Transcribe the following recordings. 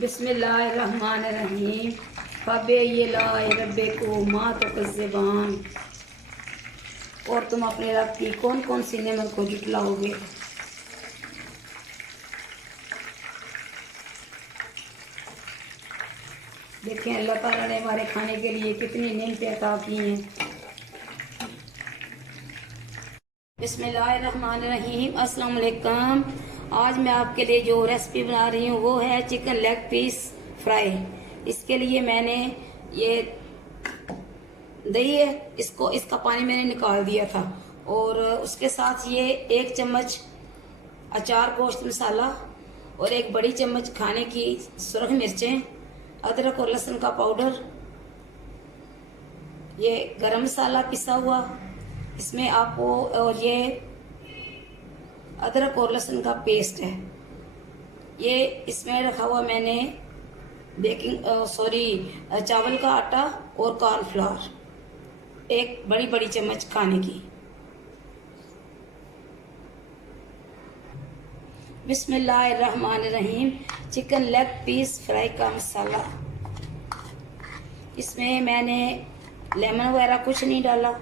बिस्मिल्लाहिर्रहमानिर्रहीम। फबे ये लाए रब्बे को माँ तो कज़्ज़बान। और तुम अपने रब की कौन कौन सी नेमत को जुटलाओगे। देखें अल्लाह ताला ने हमारे खाने के लिए कितनी नेमतें अता की हैं। बिस्मिल्लाहिर्रहमानिर्रहीम। अस्सलाम वालेकुम। आज मैं आपके लिए जो रेसिपी बना रही हूँ वो है चिकन लेग पीस फ्राई। इसके लिए मैंने ये दही है, इसका पानी मैंने निकाल दिया था और उसके साथ ये 1 चम्मच अचार गोश्त मसाला और 1 बड़ी चम्मच खाने की सुरख मिर्चें, अदरक और लहसुन का पाउडर, ये गरम मसाला पिसा हुआ इसमें आपको, और ये अदरक और लहसुन का पेस्ट है। ये इसमें रखा हुआ मैंने चावल का आटा और कॉर्नफ्लावर 1 बड़ी बड़ी चम्मच खाने की। बिस्मिल्लाहिर्रहमानिर्रहीम। चिकन लेग पीस फ्राई का मसाला, इसमें मैंने लेमन वगैरह कुछ नहीं डाला।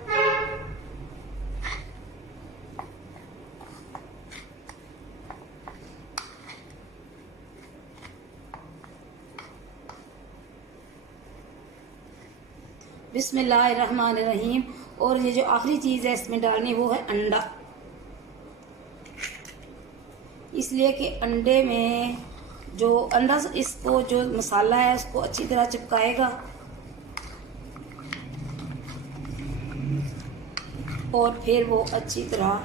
बिस्मिल्लाहिर्रहमानिर्रहीम। और ये जो आखिरी चीज़ है इसमें डालनी वो है अंडा, इसलिए कि अंडे में जो अंडा इसको जो मसाला है उसको अच्छी तरह चिपकाएगा और फिर वो अच्छी तरह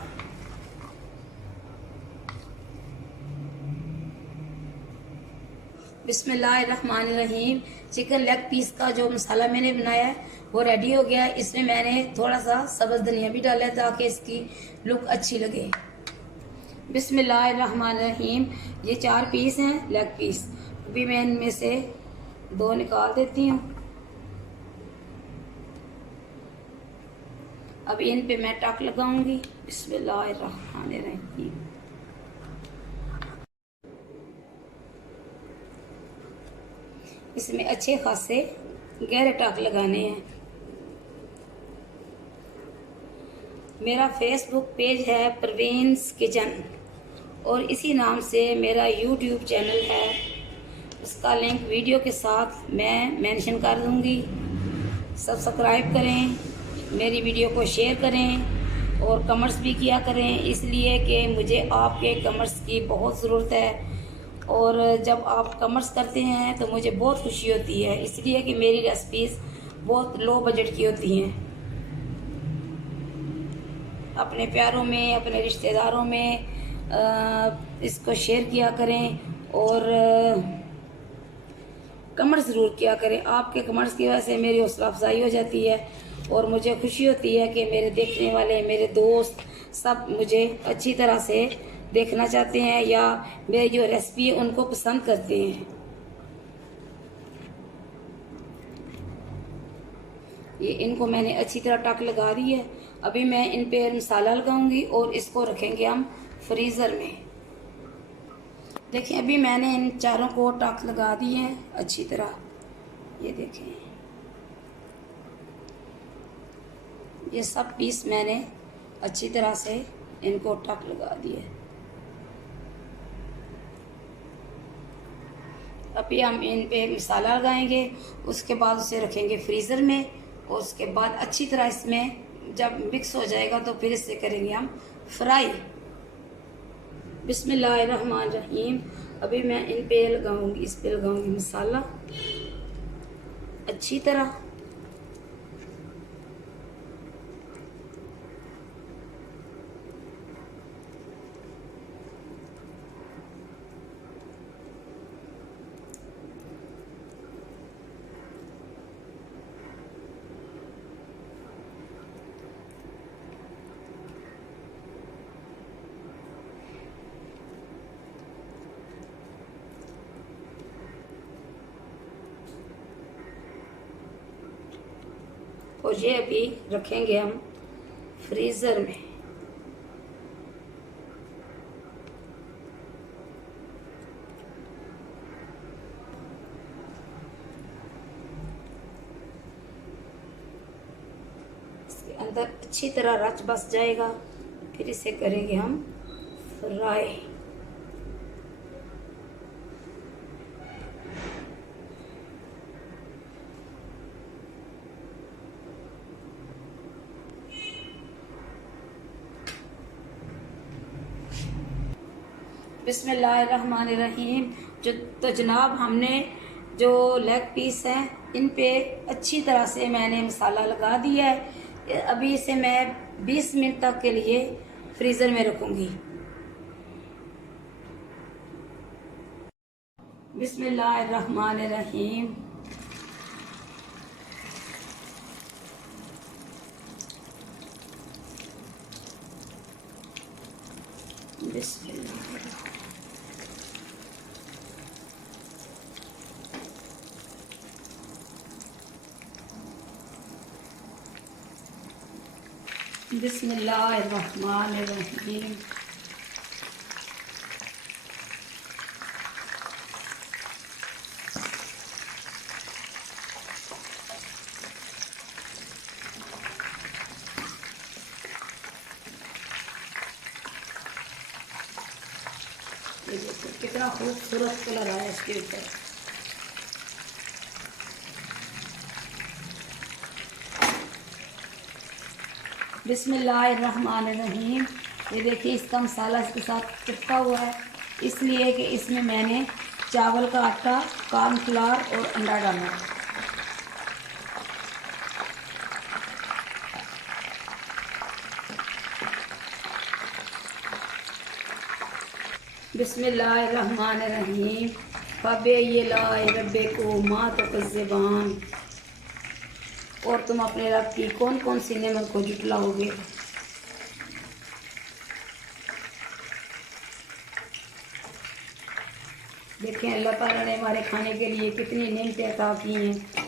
बिस्मिल्लाहिर्रहमानिर्रहीम। चिकन लेग पीस का जो मसाला मैंने बनाया है वो रेडी हो गया है। इसमें मैंने थोड़ा सा सब्ज़ धनिया भी डाला है ताकि इसकी लुक अच्छी लगे। बिस्मिल्लाहिर्रहमानिर्रहीम। ये 4 पीस हैं लेग पीस। अभी मैं इनमें से 2 निकाल देती हूँ। अभी इन पे मैं टक लगाऊंगी। बिस्मिल्लाहिर्रहमानिर्रहीम। इसमें अच्छे खासे गहरे टक लगाने हैं। मेरा फेसबुक पेज है परवीन्स किचन और इसी नाम से मेरा यूट्यूब चैनल है। उसका लिंक वीडियो के साथ मैं मेंशन कर दूंगी। सब्सक्राइब करें, मेरी वीडियो को शेयर करें और कमेंट्स भी किया करें, इसलिए कि मुझे आपके कमेंट्स की बहुत ज़रूरत है। और जब आप कमेंट्स करते हैं तो मुझे बहुत खुशी होती है, इसलिए कि मेरी रेसिपीज़ बहुत लो बजट की होती हैं। अपने प्यारों में, अपने रिश्तेदारों में इसको शेयर किया करें और कमेंट्स ज़रूर किया करें। आपके कमेंट्स की वजह से मेरी हौसला अफजाई हो जाती है और मुझे खुशी होती है कि मेरे देखने वाले, मेरे दोस्त सब मुझे अच्छी तरह से देखना चाहते हैं या मेरी जो रेसिपी है उनको पसंद करते हैं। ये इनको मैंने अच्छी तरह टक लगा दी है। अभी मैं इन पे मसाला लगाऊंगी और इसको रखेंगे हम फ्रीज़र में। देखिए अभी मैंने इन चारों को टक लगा दी है अच्छी तरह। ये देखें, ये सब पीस मैंने अच्छी तरह से इनको टक लगा दिए। अभी हम इन पे मसाला लगाएंगे, उसके बाद उसे रखेंगे फ्रीज़र में और उसके बाद अच्छी तरह इसमें जब मिक्स हो जाएगा तो फिर इससे करेंगे हम फ्राई। बिस्मिल्लाहिर्रहमानिर्रहीम। अभी मैं इन पे लगाऊंगी, इस पे लगाऊंगी मसाला अच्छी तरह। और ये अभी रखेंगे हम फ्रीज़र में। अंदर अच्छी तरह रच बस जाएगा। फिर इसे करेंगे हम फ्राई। बिस्मिल्लाहिर्रहमानिर्रहीम। तो जनाब हमने जो लेग पीस हैं इन पे अच्छी तरह से मैंने मसाला लगा दिया है। अभी इसे मैं 20 मिनट तक के लिए फ्रीज़र में रखूँगी। बिस्मिल्लाहिर्रहमानिर्रहीम। बिस्मिल्लाह। बिस्मिल्लाहिर्रहमानिर्रहीम। ये देखो कितना खूबसूरत कलर आया इसके ऊपर। बिस्मिल्लाहिर्रहमानिर्रहीम। ये देखिए इसका मसाला इसके साथ चिपका हुआ है, इसलिए कि इसमें मैंने चावल का आटा, कॉर्नफ्लावर और अंडा डाला है। बिस्मिल्लाहिर्रहमानिर्रहीम। फबे ये लाए रब्बे को माँ तो कज़्ज़बान। और तुम अपने रब की कौन कौन सी नेमत को जुटलाओगे। देखें अल्लाह ताला ने हमारे खाने के लिए कितनी नेमतें अता की हैं।